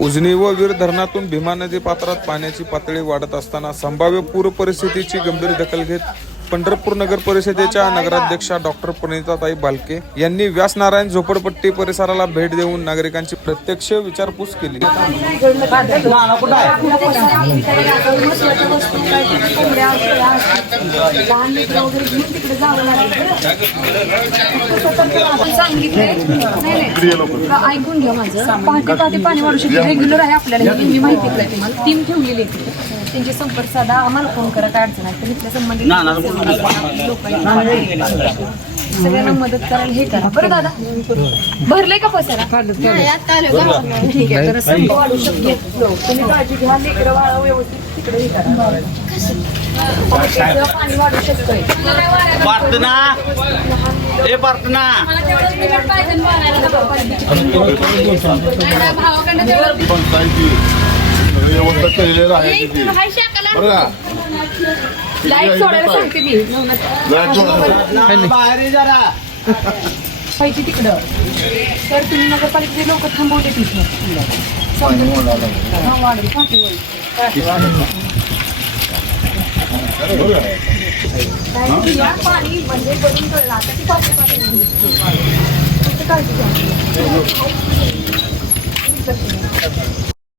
उजनी व वीर धरणातून भीमा नदी पात्रात पाण्याची पातळी वाढत असताना संभाव्य पूर परिस्थितीची गंभीर दखल घेत पंढरपूर नगर परिषदेच्या नगराध्यक्षा डॉक्टर प्रणिताताई बालके यांनी व्यासनारायण झोपडपट्टी परिसराला भेट देऊन नागरिकांची प्रत्यक्ष विचारपूस केली. ऐकून घ्या माझं. पहाटे पाणी वाढू शकते, रेग्युलर आहे आपल्याला, मी माहिती आहे तुम्हाला. टीम ठेवलेली आहे, त्यांचे संपर्क साधा, आम्हाला फोन करा, काय अडचण आहे तर इथल्या संबंधित सगळ्यांना मदत करायला हे करा. बरं दादा, भरले का पसारा? ठीक आहे, तर संप वाढू शकते, तुम्ही काळजी घ्या, लेकरं बाळा व्यवस्थित तिकडे हे करा. पाणी वाढू शकतंय. व्यवस्था केलेलं आहे. लाईट सोडायला सांगते मी पाहिजे तिकडं, तर तुम्ही नगरपालिकेचे लोक थांबवले तिथे पाणी म्हणजे बदलून कळलं आता ती काळजी घ्या.